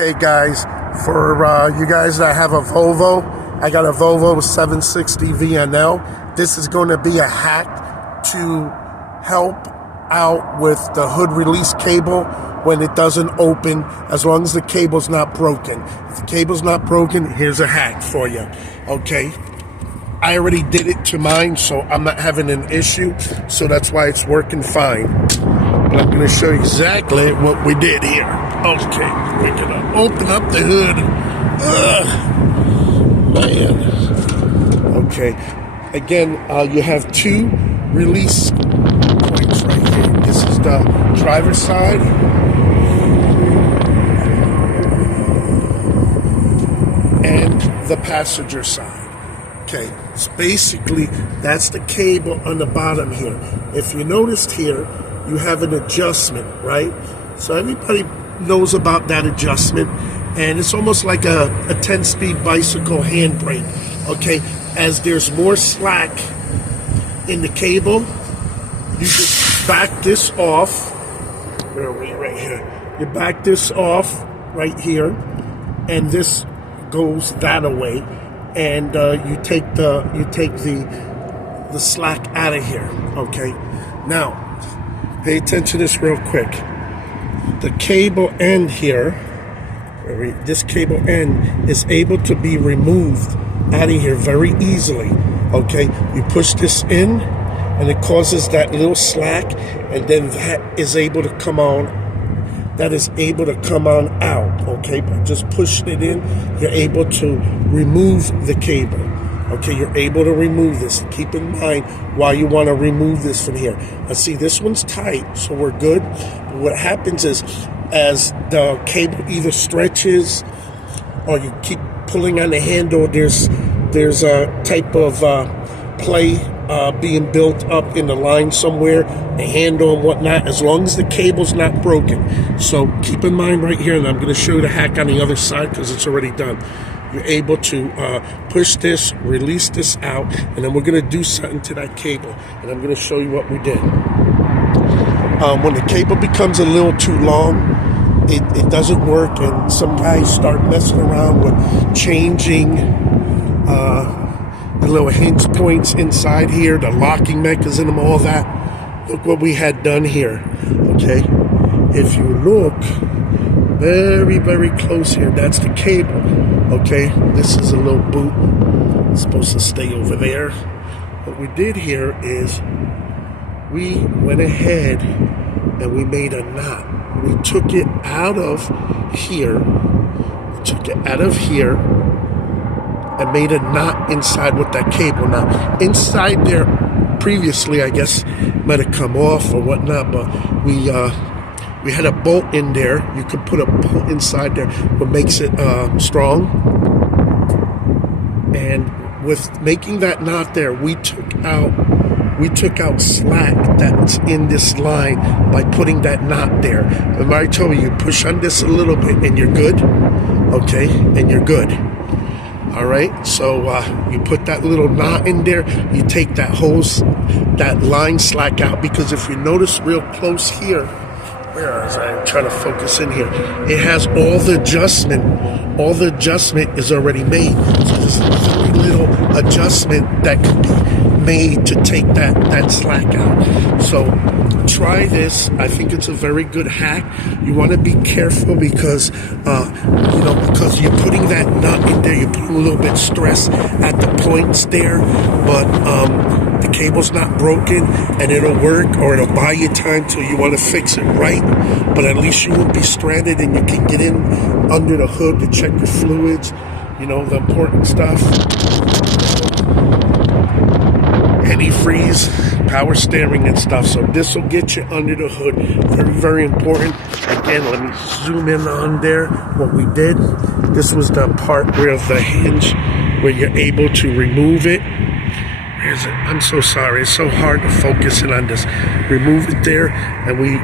Okay, guys, for you guys that have a Volvo, I got a Volvo 760 VNL. This is going to be a hack to help out with the hood release cable when it doesn't open, as long as the cable's not broken. If the cable's not broken, here's a hack for you, okay? I already did it to mine, so I'm not having an issue, so that's why it's working fine. But I'm going to show you exactly what we did here. Okay, we're going to open up the hood. Man. Okay, again, you have two release points right here. This is the driver's side. And the passenger side. Okay, so basically, that's the cable on the bottom here. If you noticed here, you have an adjustment, right? So everybody knows about that adjustment, and it's almost like a 10-speed bicycle handbrake, okay? As there's more slack in the cable, you just back this off. Where are we? Right here. You back this off right here, and this goes that away, and you take the slack out of here. Okay, now pay attention to this real quick. The cable end here, this cable end is able to be removed out of here very easily. Okay, you push this in and it causes that little slack, and then that is able to come on out, okay? By just pushing it in, you're able to remove the cable, okay? You're able to remove this. Keep in mind why you want to remove this from here. Now see, this one's tight, so we're good. But what happens is, as the cable either stretches or you keep pulling on the handle, there's a type of play being built up in the line somewhere, the handle and whatnot, as long as the cable's not broken. So keep in mind right here, and I'm going to show you the hack on the other side because it's already done. You're able to push this, release this out, and then we're going to do something to that cable, and I'm going to show you what we did. When the cable becomes a little too long, it doesn't work, and some guys start messing around with changing the little hinge points inside here, the locking mechanism, all that. Look what we had done here, okay? If you look very, very close here, that's the cable, okay? This is a little boot. It's supposed to stay over there. What we did here is we went ahead and we made a knot. We took it out of here. We took it out of here and made a knot inside with that cable. Now, inside there, previously, I guess, might have come off or whatnot, but we had a bolt in there. You could put a bolt inside there, what makes it strong. And with making that knot there, we took out slack that's in this line by putting that knot there. Remember I told you push on this a little bit and you're good, okay? And you're good. All right, so you put that little knot in there, you take that hose, that line slack out, because if you notice real close here, where is I? I'm trying to focus in here. It has all the adjustment is already made. So there's very little adjustment that could be made to take that slack out. So try this. I think it's a very good hack. You want to be careful because because you're putting that nut in there, you're putting a little bit of stress at the points there, but the cable's not broken and it'll work, or it'll buy you time till you want to fix it right, but at least you won't be stranded and you can get in under the hood to check your fluids, the important stuff. Antifreeze, power steering and stuff. So this will get you under the hood. Very, very important. Again, let me zoom in on there. What we did, this was the part where the hinge, where you're able to remove it. Where is it? I'm so sorry. It's so hard to focus in on this. Remove it there, and we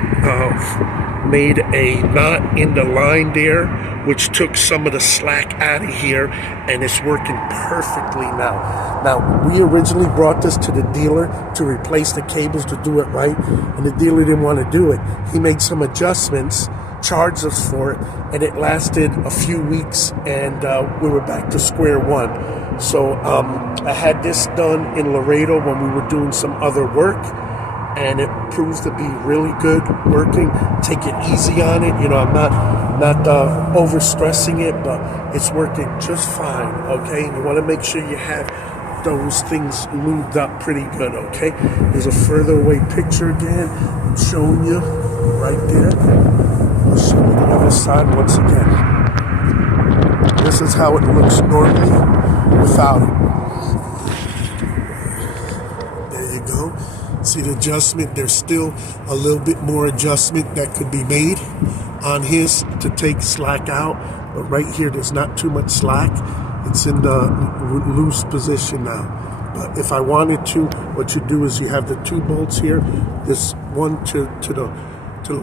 made a knot in the line there, which took some of the slack out of here, and it's working perfectly now. Now, we originally brought this to the dealer to replace the cables to do it right, and the dealer didn't want to do it. He made some adjustments charged us for it, and it lasted a few weeks, and we were back to square one. So I had this done in Laredo when we were doing some other work, and it proves to be really good working. Take it easy on it. You know, I'm not over stressing it, but it's working just fine. Okay, you want to make sure you have those things lubed up pretty good. Okay, there's a further away picture again. I'm showing you right there. I'll show you the other side once again. This is how it looks normally without it. There you go. See the adjustment? There's still a little bit more adjustment that could be made on his to take slack out, but right here there's not too much slack. It's in the loose position now. But if I wanted to, what you do is you have the two bolts here. This one to the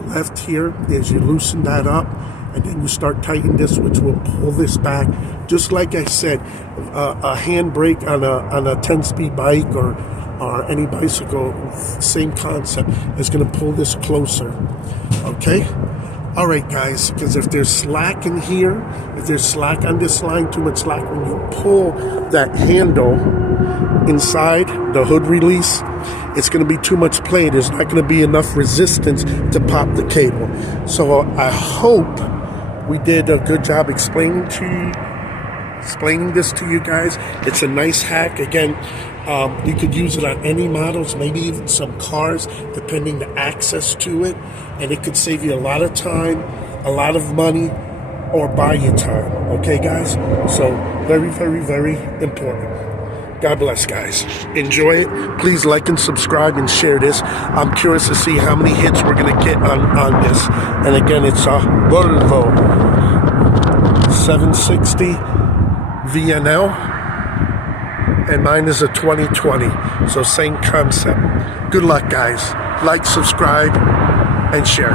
left here is you loosen that up, and then you start tightening this, which will pull this back. Just like I said, a handbrake on a 10-speed bike or any bicycle, same concept, is going to pull this closer. Okay? All right, guys, because if there's slack in here, if there's slack on this line, too much slack, when you pull that handle inside the hood release, it's going to be too much play. There's not going to be enough resistance to pop the cable. So I hope we did a good job explaining this to you guys. It's a nice hack. Again, you could use it on any models, maybe even some cars, depending the access to it, and it could save you a lot of time, a lot of money, or buy you time. Okay, guys? So very, very, very important. God bless, guys. Enjoy it. Please like and subscribe and share this. I'm curious to see how many hits we're going to get on this. And again, it's a VOLVO 760 VNL, and mine is a 2020. So same concept. Good luck, guys. Like, subscribe, and share.